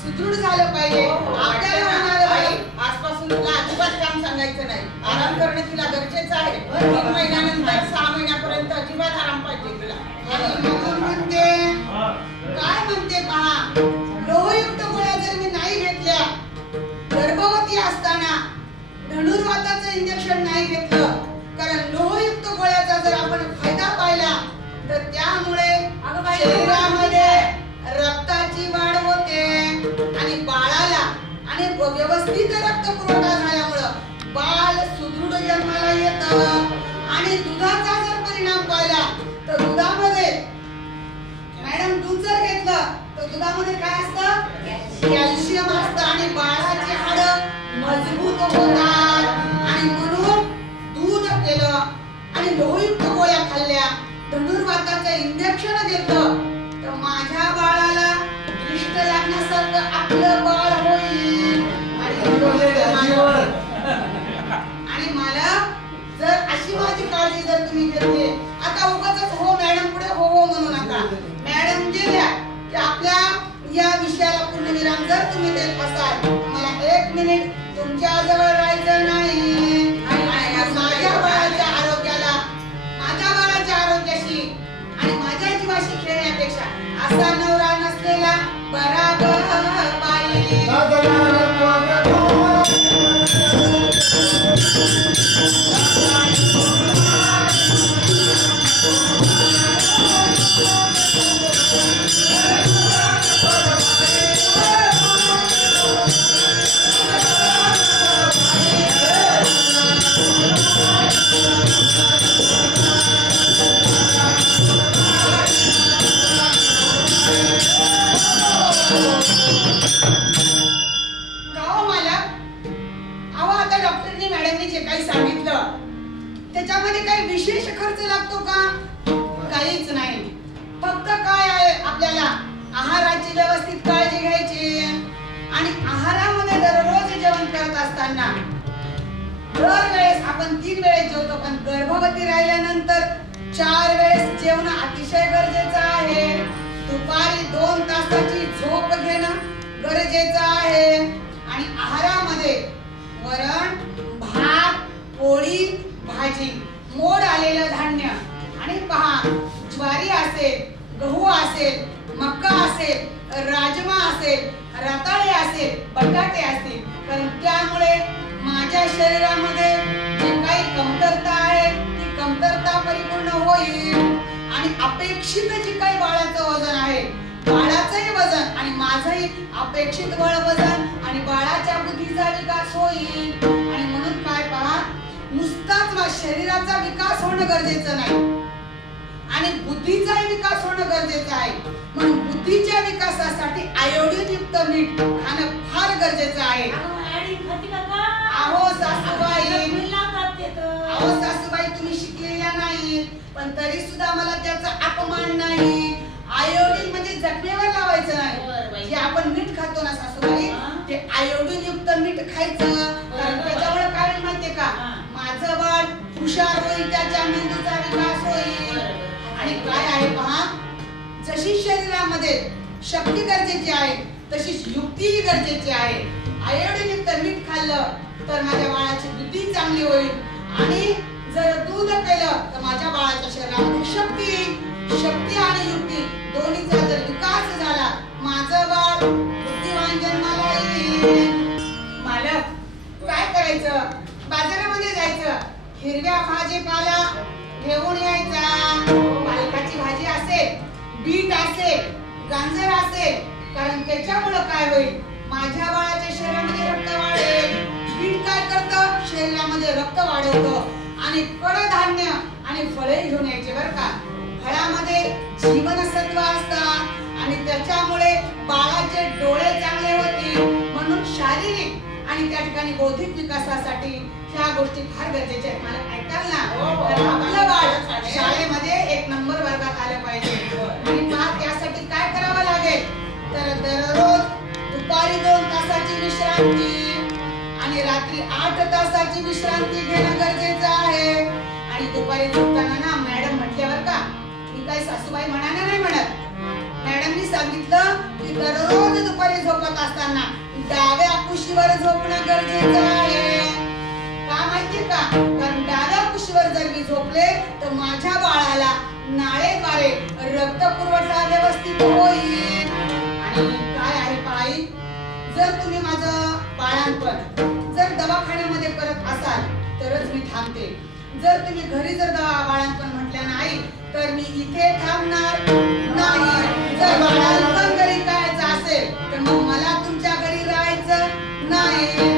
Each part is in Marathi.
सुदृढ झालं पाहिजे. आपल्याला होणारं बाई आजपासून तुला अजिबात काम सांगायचं नाही. आराम करणं तिला गरजेचं आहे. 3 महिन्यानंतर 6 महिन्यापर्यंत अजिबात आराम पाहिजे तिला. आणि म्हणून म्हणते, काय म्हणते पहा, लोहयुक्त गोळ्या जर मी नाही घेतल्या, गर्भवती असताना धनुर्वाताचं इंजेक्शन नाही घेतलं, कारण लोहयुक्त गोळ्याचा जर आपण फायदा पाहिला तर त्यामुळे शरीरामध्ये रक्ताची वाढ होते आणि बाळाला आणि व्यवस्थित रक्त पुरवठा झाल्यामुळं बाळ सुदृढ जन्माला येतं. आणि दुधाचा जर परिणाम पाहिला तर दुधामध्ये, मॅडम दूध जर घेतलं तर दुधामध्ये काय असतं, कॅल्शियम असतं आणि बाळाची हाडं मजबूत होतात. आणि म्हणून दूध केलं आणि लोहयुक्त गोळ्या खाल्ल्या, धनुर्वाताचं इंजेक्शन घेतलं तर माझ्या बाळाला दृष्ट लागण्यासारखं आपलं बाळ होईल. आणि मला जर अशी माझी काळजी जर तुम्ही घेतली, आता उगाचच हो मॅडम पुढे हो हो म्हणू नका. मॅडम गेल्या की आपल्या या विषयाला पूर्णविराम जर तुम्ही देत असाल, मला 1 मिनिट तुमच्या जवळ राहायचं नाही. माझ्या बाळाच्या आरोग्याला, माझ्या बाळाच्या आरोग्याशी आणि माझ्या जीवाशी खेळण्यापेक्षा असा नवरा नसलेला बरा बाई. त्याच्यामध्ये काही विशेष खर्च लागतो का? काहीच नाही. फक्त काय आहे, आपल्याला आहाराची व्यवस्थित काळजी घ्यायची आणि आहारामध्ये दररोज जेवण करत असताना दरवेळेस आपण 3 वेळेस जेवतो, पण गर्भवती राहिल्यानंतर 4 वेळेस जेवण अतिशय गरजेचं आहे. दुपारी 2 तासाची झोप घेणं गरजेचं आहे. आणि आहारामध्ये वरण, भात, पोळी, भाजी, मोड आलेलं धान्य आणि पहा, ज्वारी असेल, गहू असेल, मका असेल, राजमा असेल, रताळे असेल, बटाटे असतील, कारण त्यामुळे माझ्या शरीरामध्ये जी काही कमतरता आहे ती कमतरता परिपूर्ण होईल. आणि अपेक्षित जी काही बाळाचं वजन आहे, बाळाचंही वजन आणि माझंही अपेक्षित वजन आणि बाळाच्या बुद्धीचा विकास होईल. आणि म्हणून काय पहा, नुसताच शरीराचा विकास होणं गरजेचं नाही आणि बुद्धीचाही विकास होणं गरजेचं आहे. म्हणून बुद्धीच्या विकासासाठी आयोडीन युक्त मीठ खाणं फार गरजेचं आहे. अहो सासूबाई, तुम्ही शिकलेल्या नाही, पण तरी सुद्धा मला त्याचा अपमान नाही. आयोडीन म्हणजे जखमेवर लावायचं नाही. जे आपण मीठ खातो ना सासूबाई, ते आयोडीन युक्त मीठ खायचं. कारण त्याच्यामुळे काय माहितीये का, माझं बाळ हुशार होईल, त्याच्या मेंदूचा विकास होईल. आणि काय आहे पहा, जशी शरीरामध्ये शक्ती गरजेची आहे तशीच युक्तीही गरजेची आहे. आयोडीन युक्त मीठ खाल्लं तर माझ्या बाळाची बुद्धी चांगली होईल. आणि जर दूध केलं तर माझ्या बाळाच्या शरीरामध्ये शक्ती आणि युक्ती दोन्हीचा जर विकास झाला, माझं बाळ बुद्धिमान जन्माला येईल. मालक काय करायचं, बाजारामध्ये जायचं, हिरव्या भाजीपाला घेऊन यायचा. पालकाची भाजी असेल, बीट असेल, गाजर असेल, कारण त्याच्यामुळं काय होईल, माझ्या बाळाच्या शरीरामध्ये रक्त वाढेल. बीट काय करतं, शरीरामध्ये रक्त वाढवतं. आणि कडधान्य आणि फळे घेऊन यायचे बरं का. फळामध्ये जीवनसत्व असतात आणि त्याच्यामुळे बाळाचे डोळे चांगले होतील. म्हणून शारीरिक आणि त्या ठिकाणी बौद्धिक विकासासाठी ह्या गोष्टी फार गरजेच्या आहेत. मला ऐकाल ना, आपलं बाळ शाळेमध्ये 1 नंबर वर्गात आलं पाहिजे. आणि पहा, त्यासाठी काय करावं लागेल, तर दररोज दुपारी 2 तासाची विश्रांती आणि रात्री 8 तासाची विश्रांती घेणं गरजेचं आहे. आणि दुपारी झोपताना ना, मॅडम म्हटल्यावर का, मी काय सासूबाई म्हणाने नाही म्हणत, मॅडमनी सांगितलं की दररोज दुपारी झोपत असताना डाव्या कुशीवर झोपणं गरजेचं आहे. का? कारण डाव्या कुशीवर जर मी झोपले तर माझ्या बाळाला नाळेद्वारे रक्त पुरवठा व्यवस्थित होईल. आणि काय आहे पाई, जर तुम्ही माझं बाळांपण जर दवाखान्यामध्ये करत असाल तरच मी थांबते. जर तुम्ही घरी जर बाळांपण म्हटलं नाही तर मी इथे थांबणार नाही. जर बाळांपण घरी करायचं असेल तर मग मला तुमच्या घरी राहायचं नाही.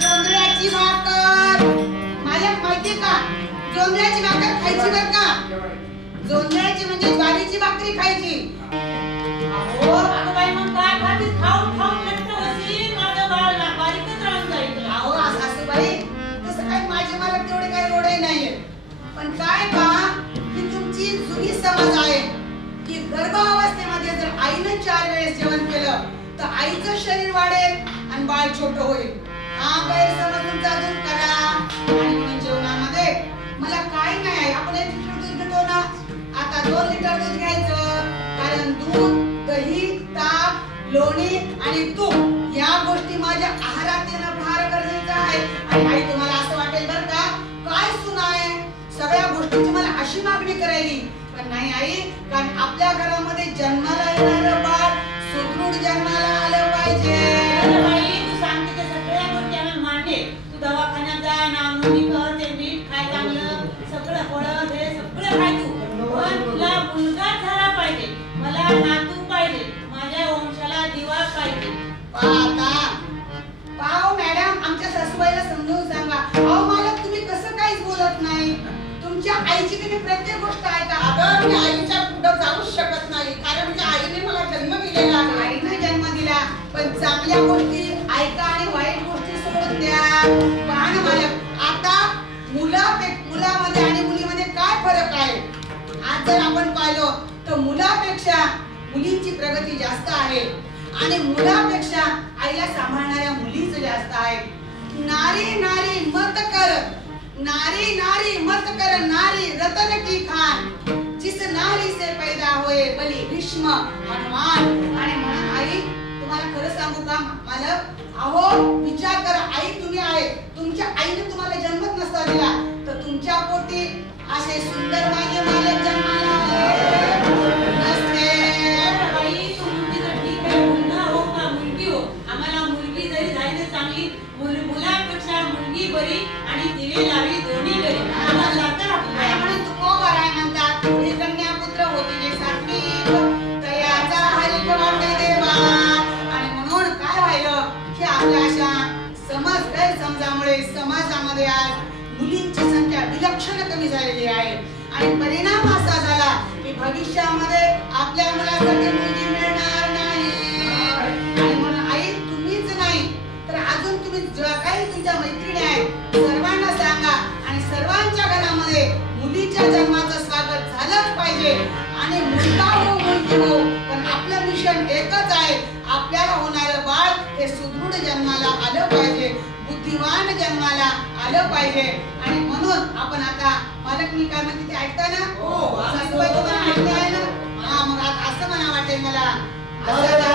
जोंधळ्याची भाकर मला माहिती का? जोंधळ्याची भाकर खायची बर का? जोंधळ्याची म्हणजे ज्वारीची भाकरी खायची. अहो अगं बाई मग काय खातीस? खाऊन खाऊन लठ्ठ होशील. माझं बाळ ना बारीकच राहून जाईल. अहो सासूबाई तसं काही माझे मला तेवढे काही रोडही नाहीये. पण काय का की तुमची जुनी समज आहे की गर्भावस्थेमध्ये जर आईनं 4 वेळेस जेवण केलं तर आईचं शरीर वाढेल आणि बाळ छोटं होईल. हा गैरसमज तुमचा दूर करा. आणि म्हणून जेवणामध्ये मला काय नाही आहे. आपण 1 लिटर दूध घेतो ना, आता 2 लिटर दूध घ्यायचं. कारण दूध, दही, ताक, लोणी आणि तूप या गोष्टी माझ्या आहारात येणं फार गरजेचं आहे. आणि आई तुम्हाला असं वाटेल बरं का काय सून आहे, सगळ्या गोष्टींची मला अशी मागणी करायली. पण नाही आई, कारण आपल्या घरामध्ये जन्माला येणारं बाळ सुदृढ जन्माला आलं पाहिजे. अगं बाई तू सांगते ते सगळ्या गोष्टी आम्हाला मान्य आहे. तू दवाखान्यात जा, नावनोंदणी कर, ते मीठ खाय चांगलं, सगळं फळं हे सगळं खाय तू. पण तुला मुलगा झाला पाहिजे, मला नातू पाहिजे, माझ्या वंशाला दिवा पाहिजे. पाव मॅडम आमच्या सासूबाईला समजून सांगा. अहो मालक तुम्ही कसं काहीच बोलत नाही. तुमच्या आईची तुम्ही प्रत्येक गोष्ट ऐका. अगं मी आईच्या पुढे जाऊच शकत नाही, कारण की आईने मला जन्म दिलेला आहे. आईनं जन्म दिला, पण चांगल्या गोष्टी ऐका आणि वाईट गोष्टी सोडून द्या. पहा ना मालक, आता मुलामध्ये आणि मुलीमध्ये काय फरक आहे? आज जर आपण पाहिलं तर मुलापेक्षा मुलींची प्रगती जास्त आहे आणि मुलापेक्षा आईला सांभाळणाऱ्या मुलीच जास्त आहे. नारी नारी मत कर, नारी नारी मत कर, नारी रतन की खान, जिस नारी से पैदा होए बली भीष्म हनुमान. आणि म्हणून आई तुम्हाला खरं सांगू का मालक, अहो विचार करा, आई तुम्ही आहे, तुमच्या आईने तुम्हाला जन्मच नसता दिला तर तुमच्या पोटी असे सुंदर माझे मालक जन्माला आले नसते. बाई तू मुलगी तर ठीक आहे, मुलगा हो का मुलगी हो, आम्हाला मुलगी जरी झाली तर चांगली, मुलापेक्षा मुलगी बरी आणि दिवे लावी दोन्ही बरी. आम्हाला लागतं आणि म्हणून तू को बराय म्हणतात, ही कन्या पुत्र होती जे सात्विक तयाचा हरिक वाटे देवा. आणि म्हणून काय व्हायलं की आपल्या अशा गैरसमजामुळे समाजामध्ये आज मुलींची संख्या विलक्षण कमी झालेली आहे. आणि परिणाम असा झाला की भविष्यामध्ये आपल्या मुलासाठी मुलगी मिळणार नाही. आणि म्हणून आई तुम्हीच नाही तर अजून तुम्ही ज्या काही तुमच्या मैत्रिणी आहेत सर्वांना सांगा आणि सर्वांच्या घरामध्ये मुलीच्या जन्माचं स्वागत झालंच पाहिजे. आणि मुलगा हो मुलगी हो, पण आपलं मिशन एकच आहे, आपल्याला होणारं बाळ हे सुदृढ जन्माला आलं पाहिजे, बुद्धिवान जन्माला आलं पाहिजे. आणि म्हणून आपण आता मालक मी काय म्हणते ते ऐकता ना? हो, सासूबाई तुम्हाला ऐकले आहे ना? हा मग आता असं म्हणा वाटेल मला असं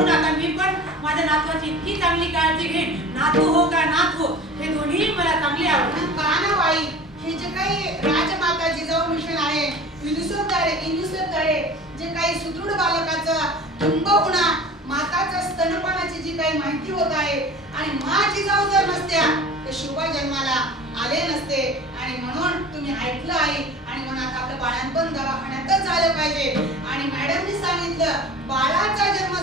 म्हणून आता मी पण माझ्या नातवाची इतकी चांगली काळजी घेईन. नातू हो का नात हो, हे दोन्ही मला चांगले आवडतात. का ना बाई, हे जे काही राजमाता जिजाऊ मिशन आहे, युनिसेफद्वारे जे काही सुदृढ बालकाचं किंबहुना माताच्या स्तनपानाची जी काही माहिती होत आहे, आणि मा जिजाऊ जर नसत्या तर शोभा जन्माला आले नसते. आणि म्हणून तुम्ही ऐकलं आहे, आणि म्हणून आता आपलं बाळांपण दवाखान्यातच झालं पाहिजे. आणि मॅडमनी सांगितलं बाळाचा जन्म